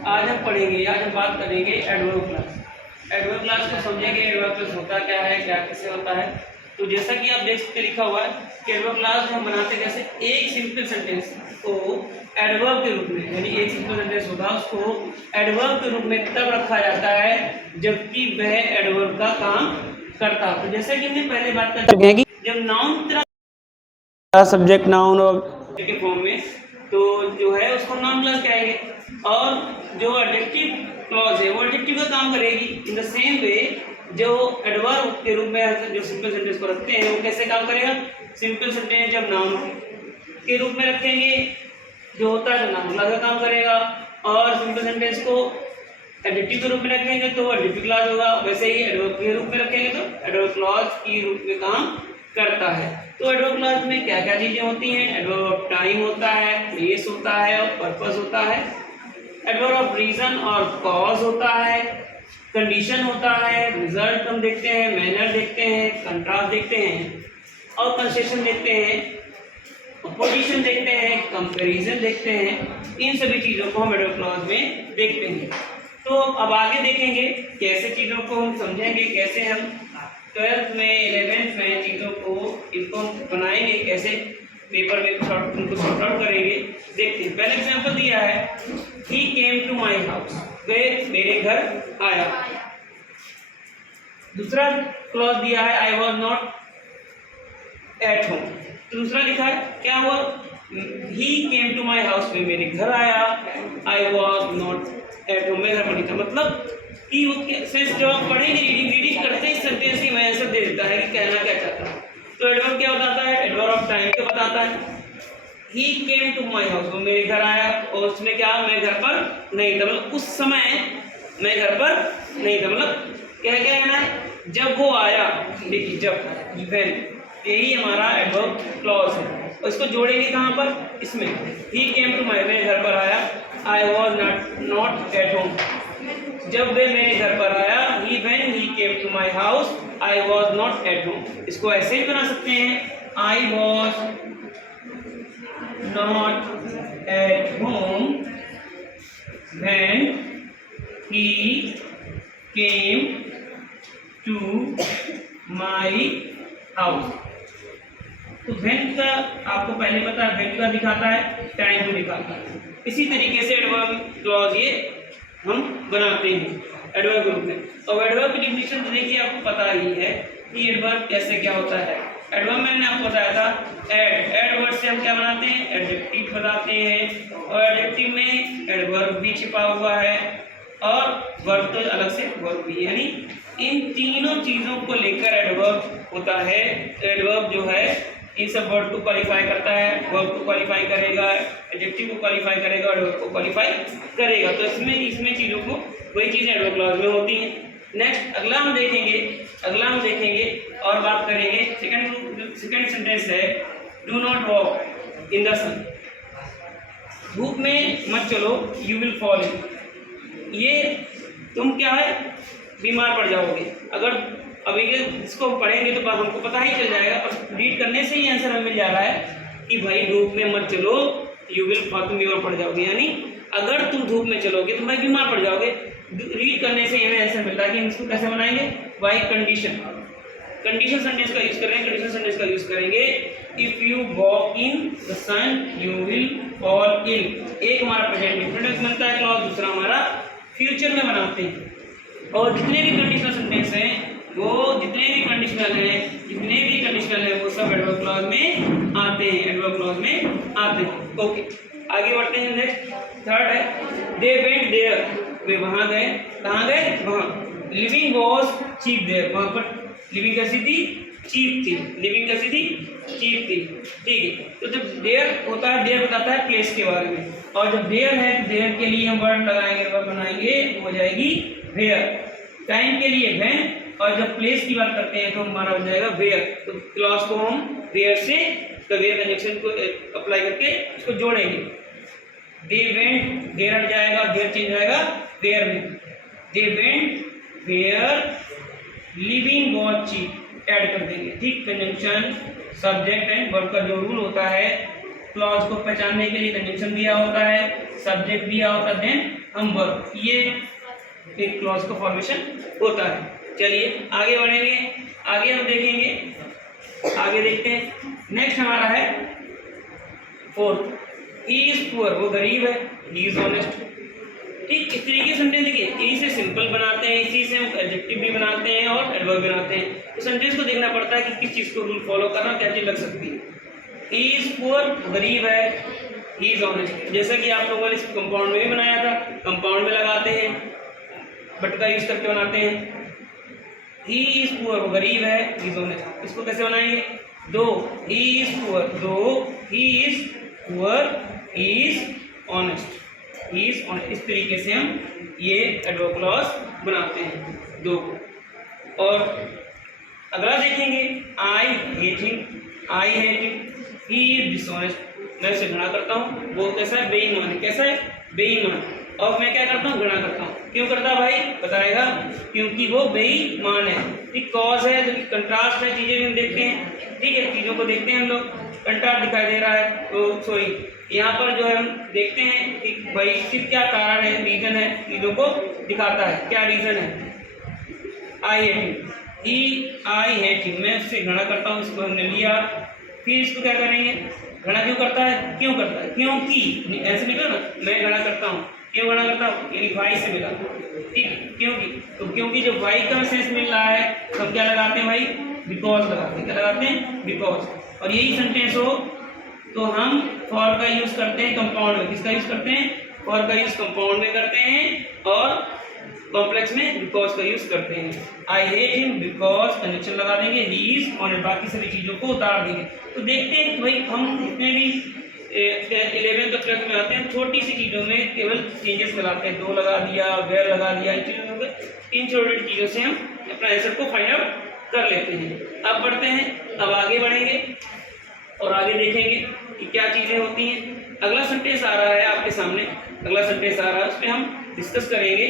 आज हम पढ़ेंगे, आज हम बात करेंगे एडवर्ब क्लास। एडवर्ब क्लास को समझेंगे, एडवर्ब क्लास होता क्या है, क्या कैसे होता है। तो जैसा कि आप देख सकते लिखा हुआ है कि एडवर्ब क्लास हम बनाते कैसे, एक सिंपल सेंटेंस को एडवर्ब के रूप में, यानी एक सिंपल सेंटेंस होगा उसको एडवर्ब के रूप में तब रखा जाता है जबकि वह एडवर्ब का काम करता है। तो जैसा कि हमने पहले बात कर चुके हैं कि जब नाउन सब्जेक्ट नाउन और के फॉर्म में, तो जो है उसको नाउन क्लास कहेंगे, और जो एडजेक्टिव क्लॉज है वो एडजेक्टिव का काम करेगी। इन द सेम वे जो एडवर्ब के रूप में जो सिंपल सेंटेंस को रखते हैं वो कैसे काम करेगा, सिंपल सेंटेंस जब नाउन के रूप में रखेंगे जो होता है तो नाउन क्लास का काम करेगा, और सिंपल सेंटेंस को एडजेक्टिव के रूप में रखेंगे तो एडजेक्टिव क्लॉज होगा। वैसे ही एडवर्ब के रूप में रखेंगे तो एडवर्ब क्लॉज के रूप में काम करता है। तो एडवर्ब क्लॉज में क्या क्या चीजें होती हैं, एडवर्ब ऑफ टाइम होता है, प्लेस होता है और पर्पस होता है, एडवर्ब ऑफ रीजन और कॉज होता है, कंडीशन होता है, रिजल्ट हम देखते हैं, मैनर देखते हैं, कंट्रास्ट देखते हैं और कंसेशन देखते हैं, अपोजिशन देखते हैं, कंपैरिजन देखते हैं। इन सभी चीज़ों को हम एडवर्ब क्लॉज में देखते हैं। तो अब आगे देखेंगे कैसे चीज़ों को हम समझेंगे, कैसे हम 12th में 11th में चीज़ों को इनको बनाएंगे, कैसे पेपर में उनको सॉर्ट आउट करेंगे, देखते हैं। पहले एग्जाम्पल दिया है, ही केम टू माई हाउस, वह मेरे घर आया। दूसरा क्लॉज दिया है, आई वॉज नॉट एट होम। दूसरा लिखा है क्या हुआ, ही केम टू माई हाउस, में मेरे घर आया, I was not at home, मैं घर पर नहीं था। मतलब कि सेंस जब आप पढ़ेंगे रीडिंग करते ही सेंटेंस ही मैं आंसर दे देता है कि कहना क्या चाहता है। तो एडवर्ब क्या बताता है, एडवर्ब ऑफ टाइम क्या बताता है, ही केम टू माई हाउस, वो मेरे घर आया, और उसमें क्या, मैं घर पर नहीं था, मतलब उस समय मैं घर पर नहीं था। मतलब क्या क्या कहना है, जब वो आया, देखिए जब, व्हेन, यही हमारा एडवर्ब क्लॉज है। और इसको जोड़ेंगे कहाँ पर, इसमें, ही केम टू माई, मैं घर पर आया, I was not at home, जब वे मेरे घर पर आया, he when he came to my house, I was not at home. इसको ऐसे ही बना सकते हैं, I was not at home when he came to my house. तो व्हेन का आपको पहले पता है, व्हेन का दिखाता है, टाइम को दिखाता है। इसी तरीके से एडवर्ब क्लॉज ये हम बनाते हैं एडवर्ब के रूप में। और एडवर्ब की डिफिनेशन तो देखिए आपको पता ही है कि एडवर्ब कैसे क्या होता है। एडवर्ब मैंने आपको बताया था, एड वर्ड से हम क्या बनाते हैं, एडजेक्टिव बनाते हैं, और एडजेक्टिव में एडवर्ब भी छिपा हुआ है और वर्ब तो अलग से वर्ब भी, यानी इन तीनों चीज़ों को लेकर एडवर्ब होता है। एडवर्ब जो है इन सब वर्ड को क्वालिफाई करता है, वर्ब को क्वालिफाई करेगा, एडजेक्टिव को क्वालिफाई करेगा और वर्ब को क्वालिफाई करेगा। तो इसमें चीज़ों को वही चीज़ें एडवर्ब क्लॉज में होती हैं। नेक्स्ट अगला हम देखेंगे और बात करेंगे सेकंड सेंटेंस है, do not walk in the sun, धूप में मत चलो, यू विल फॉल इन, ये तुम क्या है, बीमार पड़ जाओगे। अगर अभी इसको पढ़ेंगे तो हमको पता ही चल जाएगा, पर रीड करने से ही आंसर हमें मिल जा रहा है कि भाई धूप में मत चलो, यू विल फॉल, तुम बीमार पड़ जाओगे, यानी अगर तुम धूप में चलोगे तो भाई बीमार पड़ जाओगे। रीड करने से हमें आंसर मिलता है कि हम इसको कैसे बनाएंगे, बाई कंडीशन सेंटेंस का यूज कर रहे हैं, कंडीशन सेंटेंस का यूज करेंगे, if you walk in the sun you will fall in. एक हमारा प्रेजेंट इंफिनिटिव बनता है क्लॉज, दूसरा हमारा फ्यूचर में बनाते हैं। और जितने भी कंडीशनल सेंटेंस हैं वो जितने भी कंडीशनल है वो सब एडवर्ब क्लॉज में आते हैं, एडवर्ब क्लॉज में आते हैं। ओके, आगे बढ़ते हैं। नेक्स्ट थर्ड है, दे वेंट देयर, वे वहाँ गए, कहाँ गए, वहाँ। लिविंग वॉज चीप देयर, वहाँ पर लिविंग कैसी थी, चीप थी, लिविंग कैसी थी, चीप थी। ठीक है, तो जब देयर होता है, देयर बताता है प्लेस के बारे में, और जब देयर है तो देयर के लिए हम वर्ड लगाएंगे, वर्ड बनाएंगे, हो जाएगी वेयर। टाइम के लिए व्हेन, और जब प्लेस की बात करते हैं तो हमारा हो जाएगा वेयर। तो क्लॉज को हम वेयर से वेयर कंजंक्शन को अप्लाई करके इसको जोड़ेंगे। दे वेंट, देयर हट जाएगा, देयर चेंज आएगा वेयर में, they went where, living was cheap, add कर देंगे। ठीक, कंजंक्शन, सब्जेक्ट एंड वर्ब का जो रूल होता है क्लॉज को पहचानने के लिए कंजंक्शन दिया होता है, सब्जेक्ट दिया होता है, देन हम वर्ब, ये एक क्लॉज का फॉर्मेशन होता है। चलिए आगे बढ़ेंगे, आगे हम देखेंगे, आगे देखते हैं। नेक्स्ट हमारा है फोर्थ, ही इज पुअर, वो गरीब है, ही इज ऑनेस्ट। ठीक इस तरीके से सेंटेंस देखिए, ई से सिंपल बनाते हैं, इसी से हम एडजेक्टिव भी बनाते हैं और एडवर्ब बनाते हैं। तो सेंटेंस को देखना पड़ता है कि किस चीज़ को रूल फॉलो करना, क्या चीज़ लग सकती है। ही इज पुअर, गरीब है, ही इज ऑनेस्ट। जैसा कि आप लोगों ने इस कंपाउंड में भी बनाया था, कंपाउंड में लगाते हैं, बट का यूज करके बनाते हैं। ही इज पुअर, वो गरीब है, ही इज ऑनेस्ट। इसको कैसे बनाएंगे, दो ही इज पुअर, दो he is poor, he is honest, he is honest. इस तरीके से हम ये एडवर्ब क्लॉज बनाते हैं दो को। और अगला देखेंगे, I hate him, I hate him, he is dishonest. मैं उसे घृणा करता हूँ, वो कैसा है, बेईमान है। कैसा है, बेईमान। और मैं क्या करता हूँ, घृणा करता हूँ। क्यों करता भाई, बताएगा, क्योंकि वो बेईमान है। ठीक कॉज है, जो कि कंट्रास्ट है, चीजें हम देखते हैं। ठीक है, चीजों को देखते हैं हम लोग, कंट्रास्ट दिखाई दे रहा है। तो सॉरी, यहाँ पर जो है हम देखते हैं कि भाई फिर क्या कारण है, रीजन है, चीजों को दिखाता है, क्या रीजन है। I hate him, he I hate him, मैं उससे घृणा करता हूँ, इसको हमने लिया। फिर इसको क्या करेंगे, घृणा क्यों करता है, क्यों करता है, क्योंकि ऐसे निकला ना, मैं घृणा करता हूँ, क्यों घृणा करता हूँ, यानी वाई से मिला। ठीक, क्योंकि, तो क्योंकि जब वाई का सेंस मिल रहा है तो हम क्या लगाते हैं भाई, बिकॉज लगाते हैं। क्या लगाते हैं, बिकॉज। और यही सेंटेंस हो तो हम फॉर का यूज करते हैं कंपाउंड में। किसका यूज करते हैं, फॉर का यूज कंपाउंड में करते हैं, और कॉम्प्लेक्स में बिकॉज का यूज करते हैं। I hate him because, conjunction लगा देंगे, ही इज ऑनेस्ट, बाकी सभी चीजों को उतार देंगे। तो देखते हैं कि भाई हम जितने भी 11th और 12th में आते हैं, छोटी सी चीजों में केवल चेंजेस लगाते हैं, दो लगा दिया, वेयर लगा दिया, इन चीजों में, इन छोटी चीजों से हम अपना आंसर को फाइंड आउट कर लेते हैं। अब बढ़ते हैं, अब आगे बढ़ेंगे और आगे देखेंगे कि क्या चीजें होती हैं। अगला सेंटेंस आ रहा है आपके सामने, अगला सेंटेंस आ रहा है, उस पर हम डिस्कस करेंगे।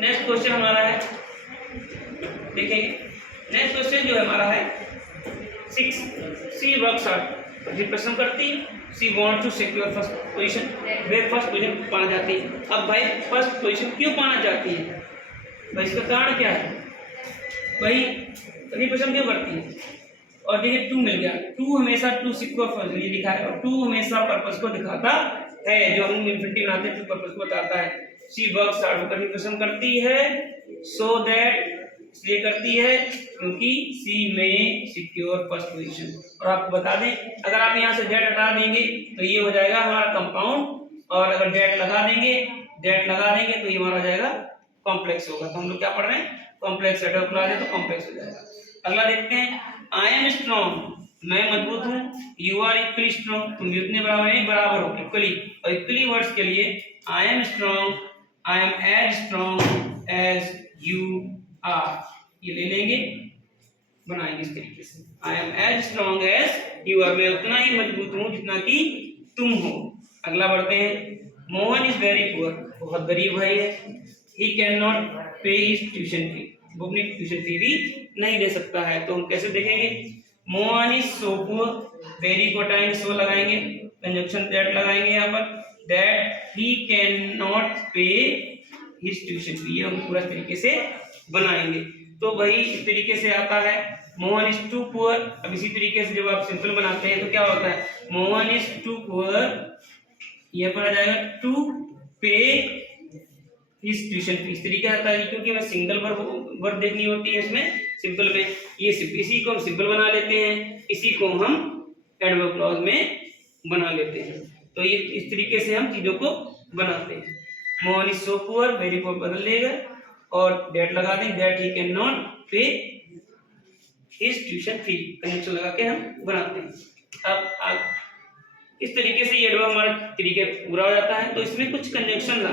नेक्स्ट क्वेश्चन हमारा है, देखेंगे नेक्स्ट क्वेश्चन जो हमारा है 6, सी वर्क्स हार्ड, परिश्रम करती, she want to secure first position, वे फर्स्ट पोजीशन पाना चाहती है। अब भाई फर्स्ट पोजीशन क्यों पाना चाहती है, भाई इसका कारण क्या है, भाई परिश्रम क्यों करती है। और देखिए टू मिल गया, टू हमेशा टू सिक्योर फर्स्ट ये लिखा है, और टू हमेशा पर्पस को दिखाता है, जो हम इंफिनिटी बनाते हैं टू पर्पस को बताता है। सी वर्क्स हार्ड, करनी पसंद करती है, सो दैट, इसलिए करती है क्योंकि सी में सिक्योर फर्स्ट पोजीशन। और आपको बता दें, अगर आप यहाँ से दैट हटा देंगे तो ये हो जाएगा हमारा कंपाउंड, और अगर दैट लगा देंगे, दैट लगा देंगे तो ये हमारा हो जाएगा कॉम्प्लेक्स होगा। तो हम लोग क्या पढ़ रहे हैं, कॉम्प्लेक्स एडवर्ब क्लॉज है तो कॉम्प्लेक्स हो जाएगा। अगला देखते हैं, आई एम स्ट्रॉन्ग, मैं मजबूत हूँ, यू आर इक्वली स्ट्रॉन्ग, तुम भी उतने बराबर नहीं, बराबर हो, इक्वली। और इक्वली वर्ड्स के लिए I am strong, I am as strong as you are, ये ले लेंगे, बनाएंगे इस तरीके से, I am as strong as you are, मैं उतना ही मजबूत हूँ जितना कि तुम हो। अगला बढ़ते हैं, मोहन इज वेरी पुअर, बहुत गरीब भाई है, ही कैन नॉट पे हिज ट्यूशन फी, वो अपनी ट्यूशन फी भी नहीं दे सकता है। तो हम कैसे देखेंगे, Mohan is so poor, very को टाइम सो लगाएंगे, कंजंक्शन दैट लगाएंगे यहाँ पर, दैट ही कैन नॉट पे हिज ट्यूशन फी, ये हम पूरा तरीके से बनाएंगे। तो भाई इस तरीके से आता है, मोहन इज टू पुअर। अब इसी तरीके से जब आप सिंपल बनाते हैं तो क्या होता है, मोहन इज टू पुअर, ये पर आ जाएगा टू पे हिज ट्यूशन फी, इस तरीके से आता है, क्योंकि हमें सिंगल वर्ब देखनी होती है इसमें, सिंपल में ये इसी को हम सिंपल बना लेते हैं, इसी को हम एडवर्ब क्लॉज में बना लेते हैं। तो ये इस तरीके से हम चीजों को बनाते हैं। Mohan is so poor, very poor बदल लेगा और दैट लगा दें, दैट ही कैन नॉट पे हिज ट्यूशन फी, कंजंक्शन लगा के हम बनाते हैं। अब इस तरीके से ये एडवर्ब हमारा तरीके पूरा हो जाता है। तो इसमें कुछ कंजंक्शन